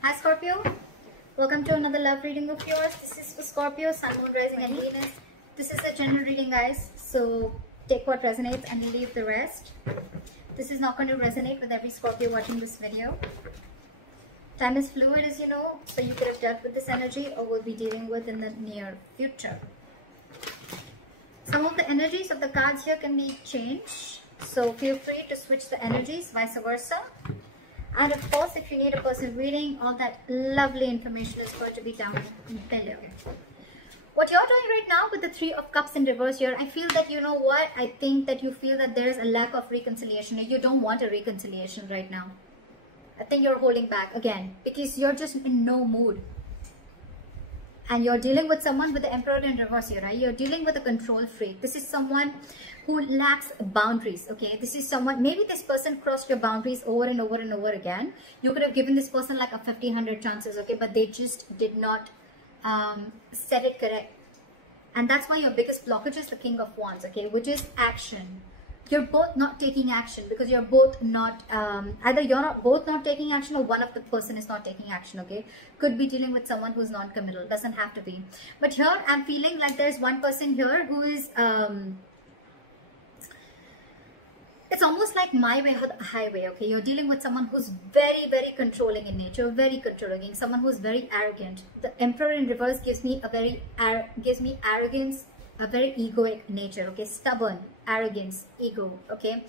Hi Scorpio, welcome to another love reading of yours. This is for Scorpio, Sun, Moon, Rising and Venus. This is a general reading, guys, so take what resonates and leave the rest. This is not going to resonate with every Scorpio watching this video. Time is fluid, as you know, so you could have dealt with this energy or will be dealing with in the near future. Some of the energies of the cards here can be changed, so feel free to switch the energies, vice versa. And of course, if you need a person reading, all that lovely information is going to be down below. What you're doing right now with the Three of Cups in reverse here, I feel that, you know what, I think that you feel that there's a lack of reconciliation. You don't want a reconciliation right now. I think you're holding back again because you're just in no mood. And you're dealing with someone with the Emperor in reverse here, right? You're dealing with a control freak. This is someone who lacks boundaries, okay? This is someone, maybe this person crossed your boundaries over and over and over again. You could have given this person like a 1,500 chances, okay? But they just did not set it correct. And that's why your biggest blockage is the King of Wands, okay? Which is action. You're both not taking action because you're both not, either you're not both not taking action or one of the person is not taking action, okay? Could be dealing with someone who's non-committal, doesn't have to be. But here I'm feeling like there's one person here who is, it's almost like my way or the highway, okay? You're dealing with someone who's very, very controlling in nature, very controlling, someone who's very arrogant. The Emperor in reverse gives me a very, arrogance, a very egoic nature, okay? Stubborn, arrogance, ego, okay?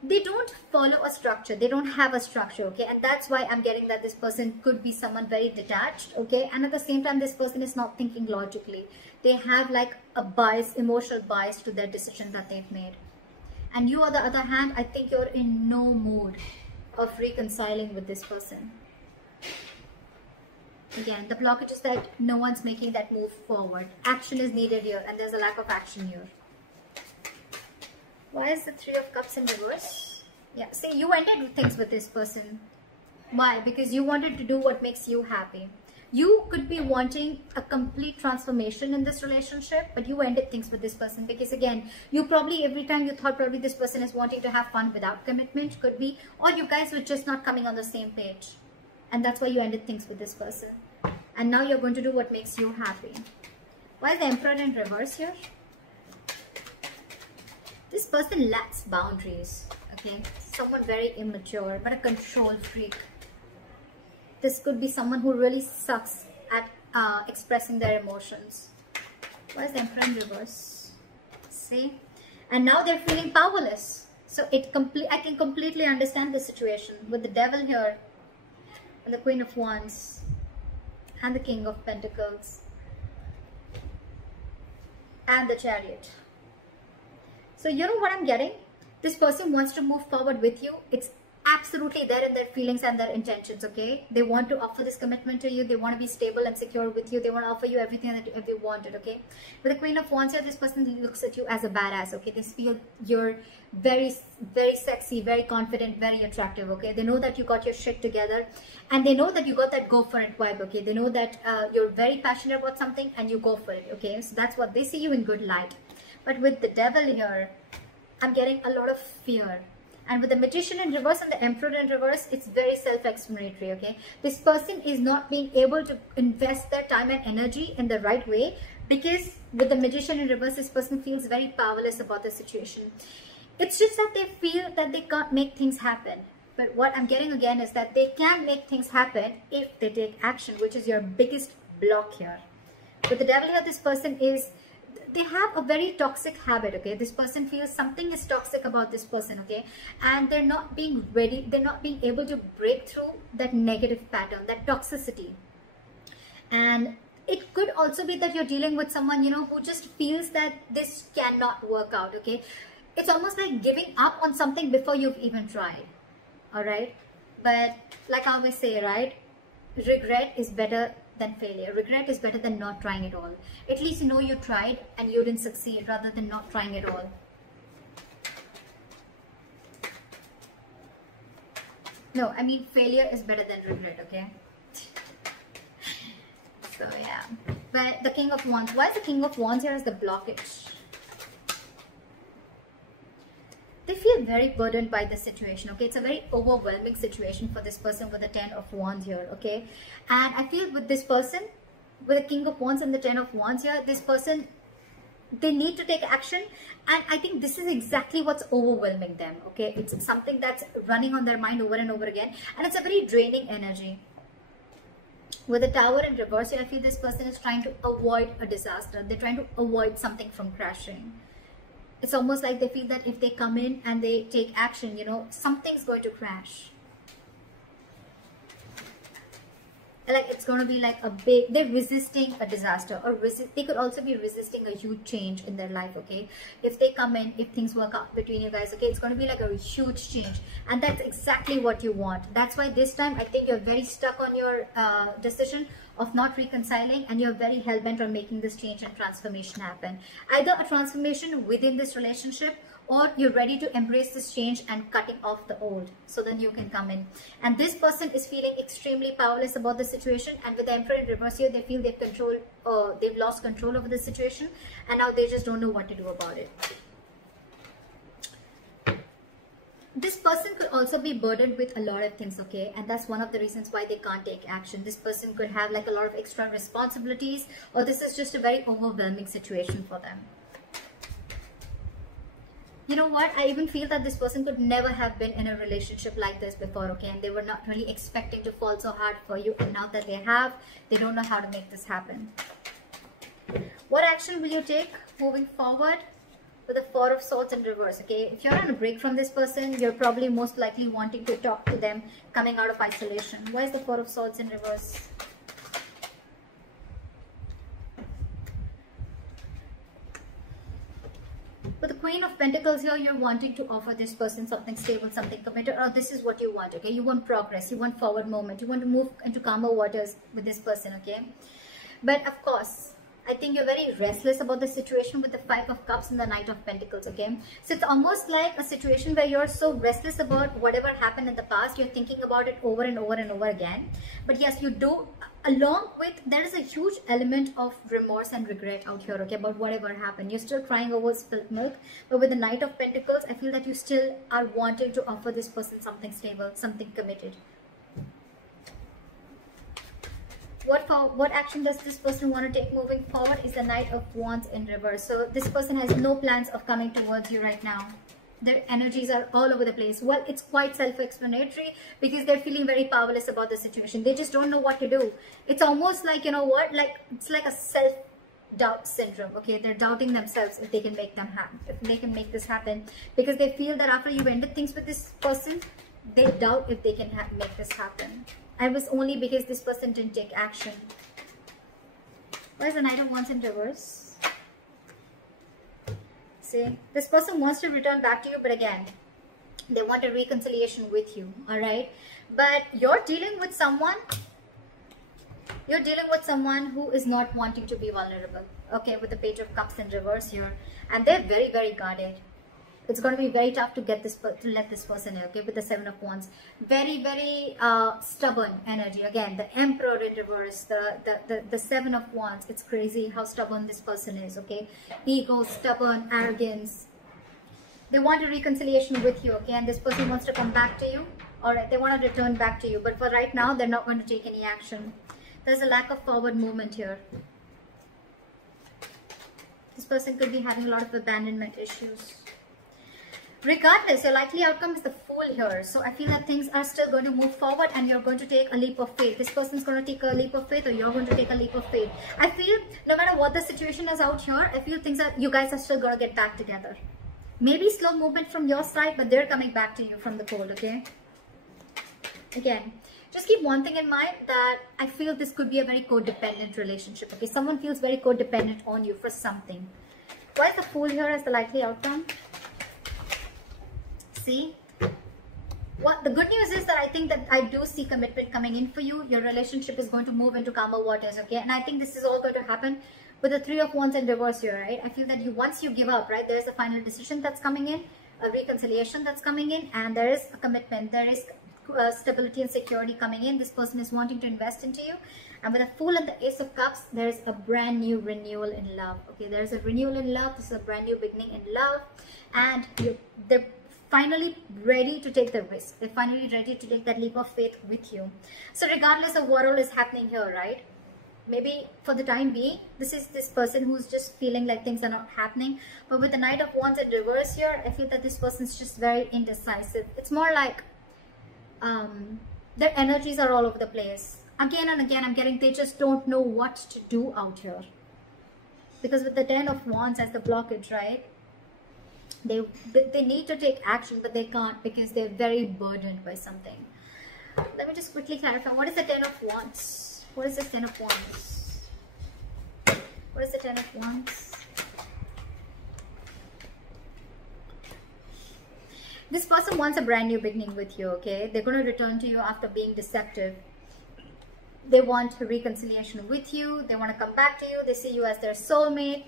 They don't follow a structure. They don't have a structure, okay? And that's why I'm getting that this person could be someone very detached, okay? And at the same time, this person is not thinking logically. They have like a bias, emotional bias to their decision that they've made. And you, on the other hand, I think you're in no mood of reconciling with this person. Again, the blockage is that no one's making that move forward. Action is needed here and there's a lack of action here. Why is the Three of Cups in reverse? Yeah, see, you ended things with this person. Why? Because you wanted to do what makes you happy. You could be wanting a complete transformation in this relationship, but you ended things with this person because, again, you probably, every time you thought probably this person is wanting to have fun without commitment, could be, or you guys were just not coming on the same page. And that's why you ended things with this person. And now you're going to do what makes you happy. Why is the Emperor in reverse here? This person lacks boundaries, okay? Someone very immature, but a control freak. This could be someone who really sucks at expressing their emotions. Why is the Emperor in reverse? See? And now they're feeling powerless. So I can completely understand the situation with the Devil here, and the Queen of Wands, and the King of Pentacles, and the Chariot. So you know what I'm getting? This person wants to move forward with you. It's absolutely there in their feelings and their intentions, okay? They want to offer this commitment to you. They want to be stable and secure with you. They want to offer you everything that you wanted, okay? With the Queen of Wands here, this person looks at you as a badass, okay? They feel you're very, very sexy, very confident, very attractive, okay? They know that you got your shit together and they know that you got that go for it vibe, okay? They know that you're very passionate about something and you go for it, okay? So that's what they see you in good light. But with the Devil here, I'm getting a lot of fear. And with the Magician in reverse and the Emperor in reverse, it's very self-explanatory, okay? This person is not being able to invest their time and energy in the right way because with the Magician in reverse, this person feels very powerless about the situation. It's just that they feel that they can't make things happen. But what I'm getting again is that they can make things happen if they take action, which is your biggest block here. With the Devil here, this person is, they have a very toxic habit, okay? This person feels something is toxic about this person, okay? And they're not being ready, they're not being able to break through that negative pattern, that toxicity. And it could also be that you're dealing with someone, you know, who just feels that this cannot work out, okay? It's almost like giving up on something before you've even tried, all right? But like I always say, right? Regret is better than failure. Regret is better than not trying at all. At least you know you tried and you didn't succeed rather than not trying at all. No, I mean failure is better than regret, okay? So yeah. But the King of Wands, why is the King of Wands here as the blockage? they feel very burdened by the situation, okay? It's a very overwhelming situation for this person with the 10 of Wands here, okay? And I feel with this person, with the King of Wands and the 10 of Wands here, this person, they need to take action, and I think this is exactly what's overwhelming them, okay? It's something that's running on their mind over and over again, and it's a very draining energy. With the Tower in reverse here, I feel this person is trying to avoid a disaster. They're trying to avoid something from crashing. It's almost like they feel that if they come in and they take action, you know, something's going to crash. Like it's going to be like a big, they're resisting a disaster, or they could also be resisting a huge change in their life, okay? If they come in, if things work out between you guys, okay, it's going to be like a huge change, and that's exactly what you want. That's why this time I think you're very stuck on your decision of not reconciling, and you're very hell-bent on making this change and transformation happen. Either a transformation within this relationship, or you're ready to embrace this change and cutting off the old so the new can come in. And this person is feeling extremely powerless about the situation, and with the Emperor in reverse here, they feel they've lost control over the situation, and now they just don't know what to do about it. This person could also be burdened with a lot of things, okay? And that's one of the reasons why they can't take action. This person could have like a lot of extra responsibilities, or this is just a very overwhelming situation for them. You know what? I even feel that this person could never have been in a relationship like this before, okay? And they were not really expecting to fall so hard for you. And now that they have, they don't know how to make this happen. What action will you take moving forward? With the Four of Swords in reverse, okay? If you're on a break from this person, you're probably most likely wanting to talk to them coming out of isolation. Why is the Four of Swords in reverse? With the Queen of Pentacles here, you're wanting to offer this person something stable, something committed, or this is what you want, okay? You want progress, you want forward movement, you want to move into calmer waters with this person, okay? But of course, I think you're very restless about the situation with the Five of Cups and the Knight of Pentacles, okay? So it's almost like a situation where you're so restless about whatever happened in the past, you're thinking about it over and over and over again. But yes, you do, along with, there is a huge element of remorse and regret out here, okay, about whatever happened. You're still crying over spilled milk, but with the Knight of Pentacles, I feel that you still are wanting to offer this person something stable, something committed. What action does this person want to take moving forward is the Knight of Wands in reverse. So this person has no plans of coming towards you right now. Their energies are all over the place. Well, it's quite self-explanatory because they're feeling very powerless about the situation. They just don't know what to do. It's almost like, you know what, like it's like a self-doubt syndrome. Okay, they're doubting themselves if they can make them happen, if they can make this happen, because they feel that after you've ended things with this person, they doubt if they can make this happen. I was only because this person didn't take action. Why is the Knight of Wands in reverse? See, this person wants to return back to you, but again, they want a reconciliation with you, all right? But you're dealing with someone who is not wanting to be vulnerable, okay, with the Page of Cups in reverse here, and they're very, very guarded. It's going to be very tough to let this person in, okay, with the Seven of Wands. Very, very stubborn energy. Again, the Emperor in reverse, the Seven of Wands. It's crazy how stubborn this person is, okay? Ego, stubborn, arrogance. They want a reconciliation with you, okay? And this person wants to come back to you. Alright, they want to return back to you. But for right now, they're not going to take any action. There's a lack of forward movement here. This person could be having a lot of abandonment issues. Regardless, your likely outcome is the Fool here. So I feel that things are still going to move forward and you're going to take a leap of faith. This person's going to take a leap of faith, or you're going to take a leap of faith. I feel no matter what the situation is out here, I feel you guys are still going to get back together. Maybe slow movement from your side, but they're coming back to you from the cold, okay? Again, just keep one thing in mind, that I feel this could be a very codependent relationship, okay? Someone feels very codependent on you for something. Why is the Fool here as the likely outcome? See, what the good news is that I think that I do see commitment coming in for you. Your relationship is going to move into calmer waters, okay? And I think this is all going to happen with the Three of Wands in reverse here, right? I feel that once you give up, right, there's a final decision that's coming in, a reconciliation that's coming in, and there is a commitment, there is stability and security coming in. This person is wanting to invest into you. And with the Fool and the Ace of Cups, there's a brand new renewal in love, okay? There's a renewal in love. This is a brand new beginning in love, and the finally ready to take the risk. They're finally ready to take that leap of faith with you. So regardless of what all is happening here, right? Maybe for the time being, this is this person who's just feeling like things are not happening. But with the Knight of Wands in reverse here, I feel that this person's just very indecisive. It's more like their energies are all over the place. Again and again, I'm getting they just don't know what to do out here. Because with the 10 of Wands as the blockage, right? They need to take action, but they can't because they're very burdened by something. Let me just quickly clarify. What is the 10 of Wands? What is the 10 of Wands? What is the 10 of Wands? This person wants a brand new beginning with you, okay? They're going to return to you after being deceptive. They want reconciliation with you. They want to come back to you. They see you as their soulmate.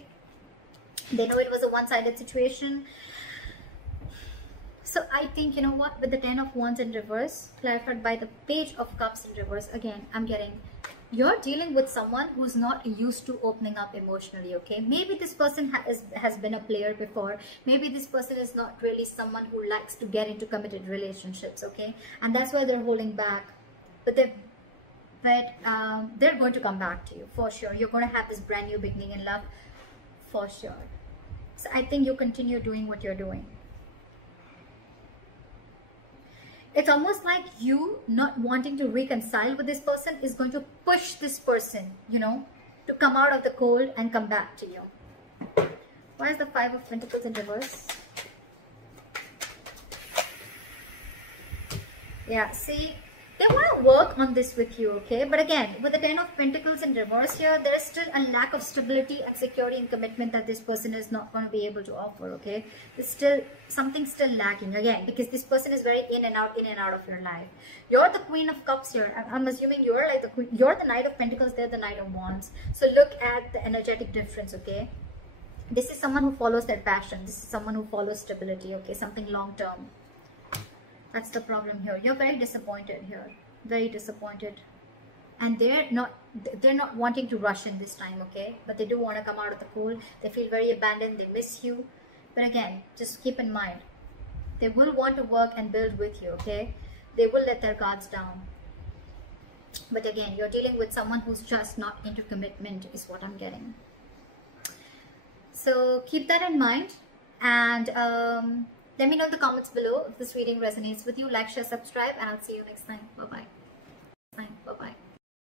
They know it was a one-sided situation. So I think, you know what, with the 10 of Wands in reverse, clarified by the Page of Cups in reverse, again, I'm getting, you're dealing with someone who's not used to opening up emotionally, okay? Maybe this person has been a player before. Maybe this person is not really someone who likes to get into committed relationships, okay? And that's why they're holding back. But they're going to come back to you, for sure. You're going to have this brand new beginning in love, for sure. So I think you continue doing what you're doing. It's almost like you not wanting to reconcile with this person is going to push this person, you know, to come out of the cold and come back to you. Why is the 5 of Pentacles in reverse? Yeah, see, they want to work on this with you, okay? But again, with the 10 of Pentacles in reverse here, there's still a lack of stability and security and commitment that this person is not going to be able to offer, okay? There's still something still lacking, again, because this person is very in and out of your life. You're the Queen of Cups here. I'm assuming you're like the Queen. You're the Knight of Pentacles, they're the Knight of Wands. So look at the energetic difference, okay? This is someone who follows their passion. This is someone who follows stability, okay? Something long-term. That's the problem here. You're very disappointed here. Very disappointed. And they're not wanting to rush in this time, okay? But they do want to come out of the cold. They feel very abandoned. They miss you. But again, just keep in mind, they will want to work and build with you, okay? They will let their guards down. But again, you're dealing with someone who's just not into commitment is what I'm getting. So keep that in mind. And let me know in the comments below if this reading resonates with you. Like, share, subscribe, and I'll see you next time. Bye-bye.